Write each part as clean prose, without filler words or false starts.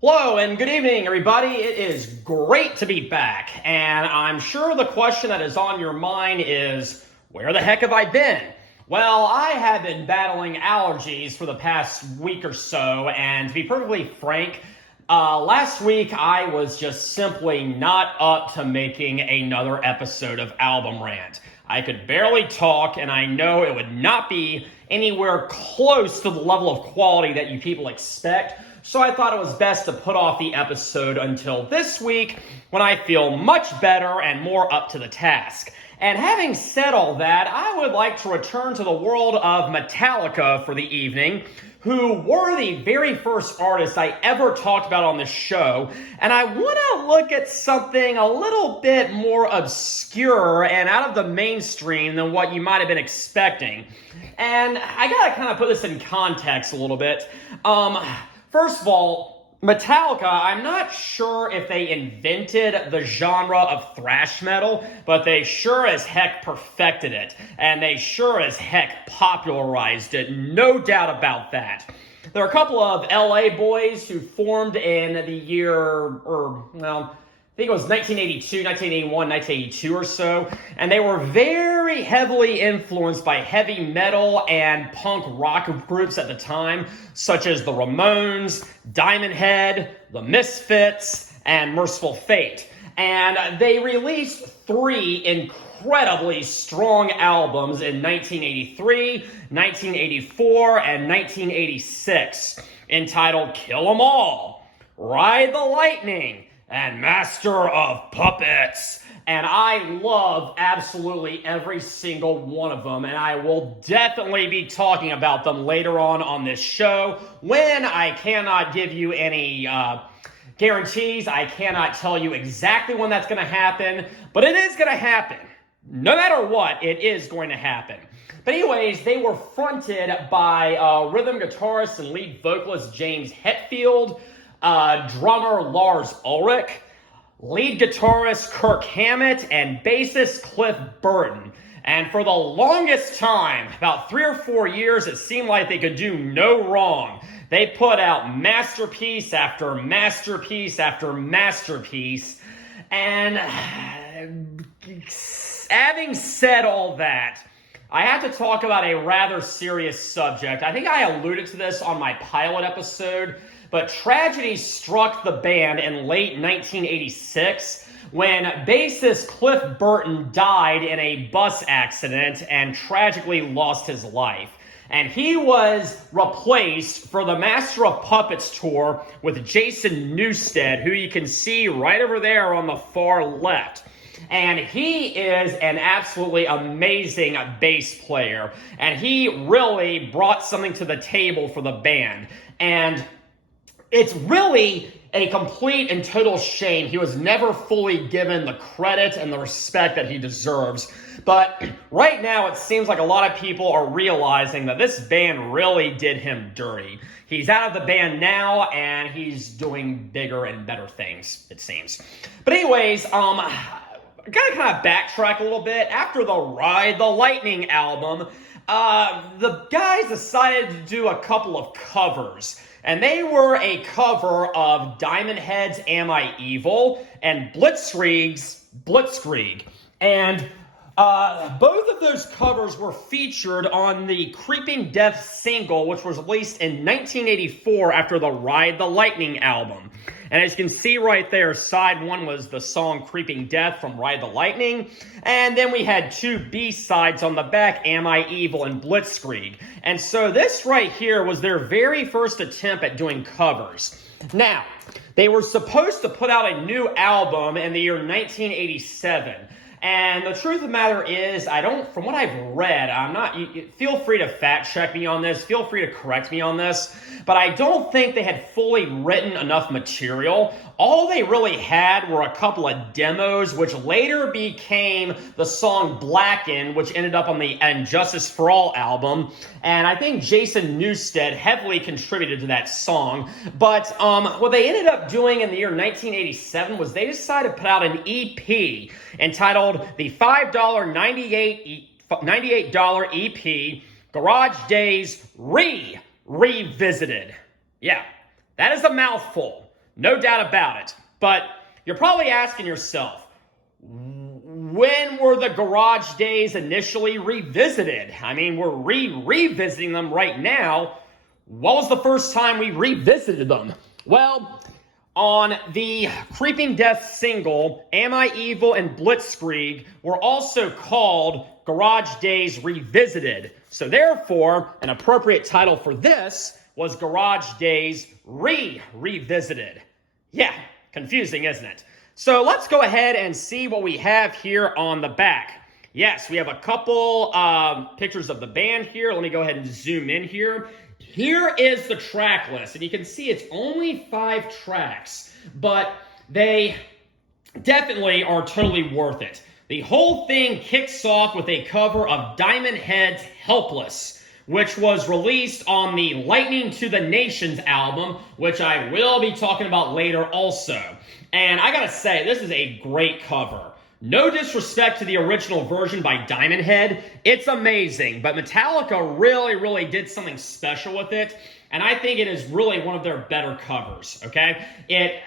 Hello and good evening, everybody. It is great to be back, and I'm sure the question that is on your mind is, where the heck have I been? Well, I have been battling allergies for the past week or so, and to be perfectly frank, last week I was just simply not up to making another episode of Album Rant. I could barely talk, and I know it would not be anywhere close to the level of quality that you people expect. So I thought it was best to put off the episode until this week when I feel much better and more up to the task. And having said all that, I would like to return to the world of Metallica for the evening, who were the very first artist I ever talked about on this show. And I want to look at something a little bit more obscure and out of the mainstream than what you might have been expecting. And I gotta kind of put this in context a little bit. First of all, Metallica, I'm not sure if they invented the genre of thrash metal, but they sure as heck perfected it, and they sure as heck popularized it, no doubt about that. There are a couple of LA boys who formed in the year, I think it was 1982, 1981, 1982 or so, and they were very heavily influenced by heavy metal and punk rock groups at the time, such as the Ramones, Diamond Head, the Misfits, and Merciful Fate. And they released 3 incredibly strong albums in 1983, 1984, and 1986, entitled Kill 'Em All, Ride the Lightning, and Master of Puppets. And I love absolutely every single one of them, and I will definitely be talking about them later on this show. When I cannot give you any guarantees, I cannot tell you exactly when that's going to happen, but it is going to happen. No matter what, it is going to happen. But anyways, they were fronted by rhythm guitarist and lead vocalist James Hetfield, drummer Lars Ulrich, lead guitarist Kirk Hammett, and bassist Cliff Burton. And for the longest time, about 3 or 4 years, it seemed like they could do no wrong. They put out masterpiece after masterpiece after masterpiece. And having said all that, I have to talk about a rather serious subject. I think I alluded to this on my pilot episode, but tragedy struck the band in late 1986 when bassist Cliff Burton died in a bus accident and tragically lost his life. And he was replaced for the Master of Puppets tour with Jason Newsted, who you can see right over there on the far left. And he is an absolutely amazing bass player. And he really brought something to the table for the band. And it's really a complete and total shame he was never fully given the credit and the respect that he deserves. But right now, it seems like a lot of people are realizing that this band really did him dirty. He's out of the band now, and he's doing bigger and better things, it seems. But anyways, I gotta kind of backtrack a little bit. After the Ride the Lightning album, the guys decided to do a couple of covers. And they were a cover of Diamond Head's Am I Evil and Blitzkrieg's Blitzkrieg. And both of those covers were featured on the Creeping Death single, which was released in 1984 after the Ride the Lightning album. And as you can see right there, side 1 was the song Creeping Death from Ride the Lightning. And then we had 2 B-sides on the back, Am I Evil and Blitzkrieg. And so this right here was their very first attempt at doing covers. Now, they were supposed to put out a new album in the year 1987. And the truth of the matter is, from what I've read, feel free to fact check me on this, feel free to correct me on this, but I don't think they had fully written enough material. All they really had were a couple of demos, which later became the song Blackened, which ended up on the And Justice for All album. And I think Jason Newsted heavily contributed to that song. But what they ended up doing in the year 1987 was they decided to put out an EP entitled the $5.98 EP Garage Days Re-Revisisted. Yeah, that is a mouthful. No doubt about it. But you're probably asking yourself, when were the garage days initially revisited? I mean, we're revisiting them right now. What was the first time we revisited them? Well, on the Creeping Death single, Am I Evil and Blitzkrieg were also called Garage Days Revisited. So therefore, an appropriate title for this was Garage Days Revisited. Yeah, confusing, isn't it? So let's go ahead and see what we have here on the back. Yes, we have a couple pictures of the band here. Let me go ahead and zoom in here. Here is the track list, and you can see it's only 5 tracks, but they definitely are totally worth it. The whole thing kicks off with a cover of Diamond Head's Helpless, which was released on the Lightning to the Nations album, which I will be talking about later also. And I gotta say, this is a great cover. No disrespect to the original version by Diamond Head. It's amazing, but Metallica really did something special with it, and I think it is really one of their better covers, okay? It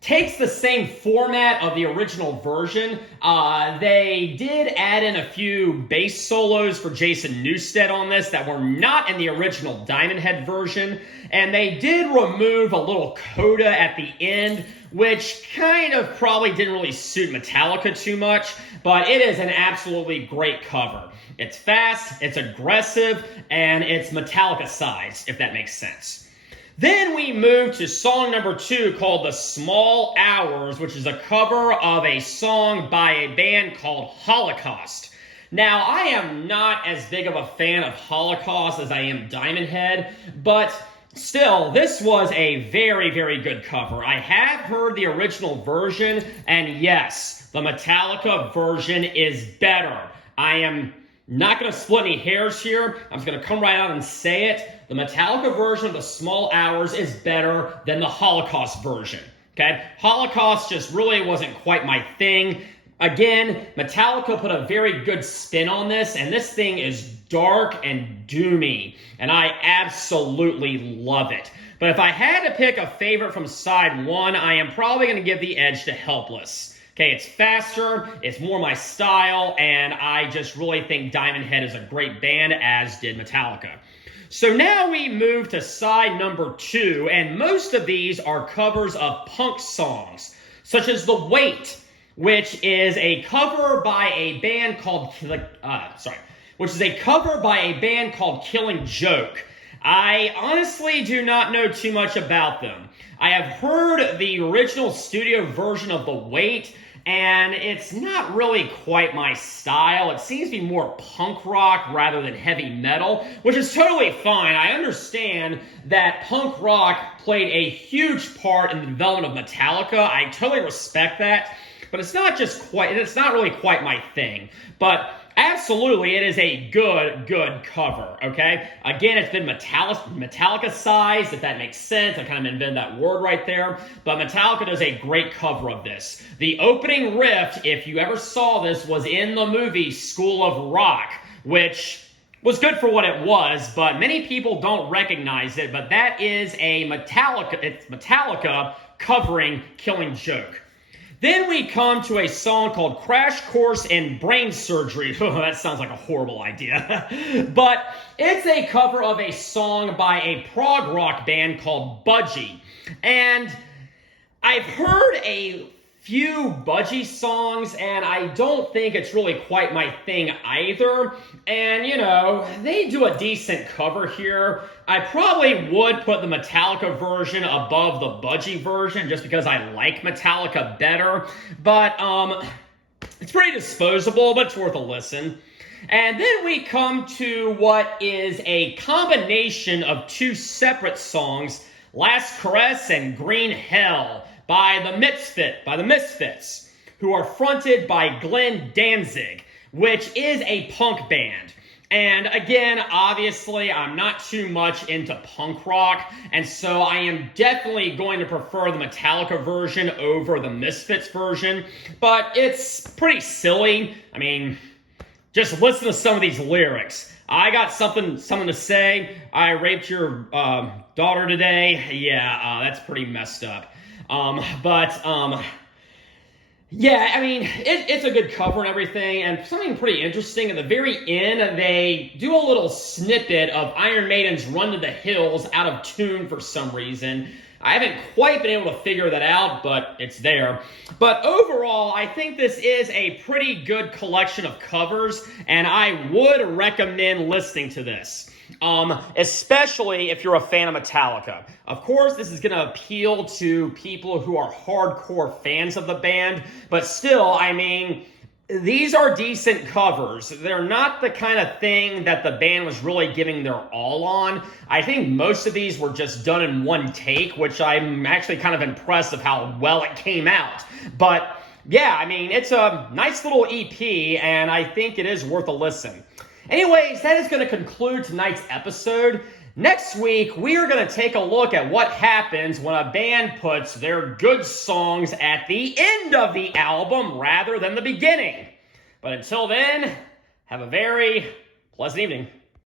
takes the same format of the original version. They did add in a few bass solos for Jason Newsted on this that were not in the original Diamond Head version, and they did remove a little coda at the end, which kind of probably didn't really suit Metallica too much, but it is an absolutely great cover. It's fast, it's aggressive, and it's Metallica-sized, if that makes sense. Then we move to song number 2 called The Small Hours, which is a cover of a song by a band called Holocaust. Now, I am not as big of a fan of Holocaust as I am Diamond Head, but still, this was a very good cover. I have heard the original version, and yes, the Metallica version is better. I am not going to split any hairs here. I'm just going to come right out and say it. The Metallica version of The Small Hours is better than the Holocaust version. Okay? Holocaust just really wasn't quite my thing. Again, Metallica put a very good spin on this, and this thing is dark and doomy, and I absolutely love it. But if I had to pick a favorite from side 1, I am probably going to give the edge to Helpless. Okay, it's faster, it's more my style, and I just really think Diamond Head is a great band, as did Metallica. So now we move to side number 2, and most of these are covers of punk songs, such as The Weight, which is a cover by a band called Killing Joke. I honestly do not know too much about them. I have heard the original studio version of The Weight, and it's not really quite my style. It seems to be more punk rock rather than heavy metal, which is totally fine. I understand that punk rock played a huge part in the development of Metallica. I totally respect that, but it's not really quite my thing. But absolutely, it is a good cover, okay? Again, it's been Metallica-sized, if that makes sense. I kind of invented that word right there. But Metallica does a great cover of this. The opening riff, if you ever saw this, was in the movie School of Rock, which was good for what it was, but many people don't recognize it. But that is it's Metallica covering Killing Joke. Then we come to a song called Crash Course in Brain Surgery. Oh, that sounds like a horrible idea. But it's a cover of a song by a prog rock band called Budgie. And I've heard a few Budgie songs, and I don't think it's really quite my thing either. And, you know, they do a decent cover here. I probably would put the Metallica version above the Budgie version just because I like Metallica better. But it's pretty disposable, but it's worth a listen. And then we come to what is a combination of 2 separate songs, Last Caress and Green Hell, by the Misfits, who are fronted by Glenn Danzig, which is a punk band. And again, obviously, I'm not too much into punk rock, and so I am definitely going to prefer the Metallica version over the Misfits version, but it's pretty silly. I mean, just listen to some of these lyrics. I got something to say. I raped your daughter today. Yeah, that's pretty messed up. Yeah, I mean, it's a good cover and everything, and something pretty interesting. At the very end, they do a little snippet of Iron Maiden's Run to the Hills out of tune for some reason. I haven't quite been able to figure that out, but it's there. But overall, I think this is a pretty good collection of covers, and I would recommend listening to this. Especially if you're a fan of Metallica. Of course, this is going to appeal to people who are hardcore fans of the band, but still, I mean, these are decent covers. They're not the kind of thing that the band was really giving their all on. I think most of these were just done in one take, which I'm actually kind of impressed of how well it came out. But yeah, I mean, it's a nice little EP, and I think it is worth a listen. Anyways, that is going to conclude tonight's episode. Next week, we are going to take a look at what happens when a band puts their good songs at the end of the album rather than the beginning. But until then, have a very pleasant evening.